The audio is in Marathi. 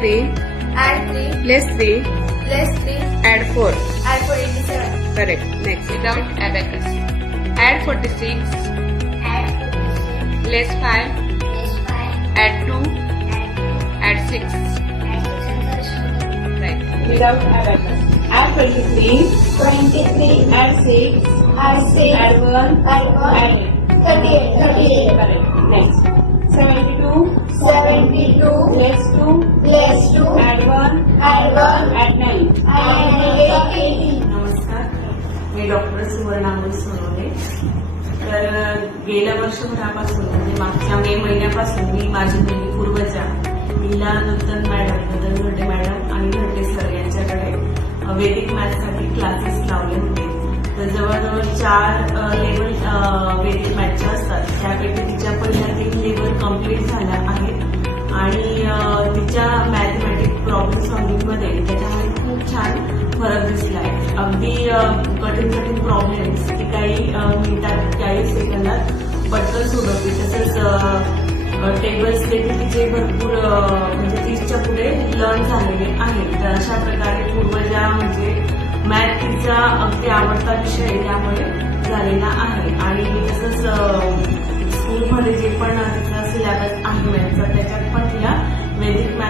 3, less 3, add 4. Correct. Next. Without abacus. Add 46, less 5, add 2, add 6. Right. Without abacus. Add 23, add 6, add 1, add 8. Correct. Next. 72, less 2, add 1, add 9. नमस्कार, मी डॉक्टर सुवर्णा सोनवणे. तर गेल्या वर्षभरापासून म्हणजे मागच्या मे महिन्यापासून मी माझी मुलगी पूर्वजा हिला नूतन घरटे मॅडम आणि घरटे सर यांच्याकडे वेदिक मॅथसाठी क्लासेस लावले होते. तर जवळजवळ 4 लेवल वेदिक मॅथच्या असतात. त्यापैकी तिच्या पहिल्या 3 लेवल कम्प्लीट झाल्या आहेत आणि तिच्या मॅथमॅटिक प्रॉब्लेम सॉल्व्हिंगमध्ये त्याच्यामध्ये खूप छान फरक दिसला आहे. अगदी कठीण प्रॉब्लेम्स ती काही मिनिटात काही सेकंदात पटकन सोडवते. तसंच टेबल्स देखील तिचे भरपूर म्हणजे 30च्या पुढे लर्न झालेले आहेत. तर अशा प्रकारे पूर्वजा म्हणजे मॅथ तिचा अगदी आवडता विषय त्यामुळे झालेला आहे. आणि तसंच स्कूलमध्ये जे पण तिचा सिलेबस आहे मॅथचा त्याच्यात पण तिला वेदिक मॅथ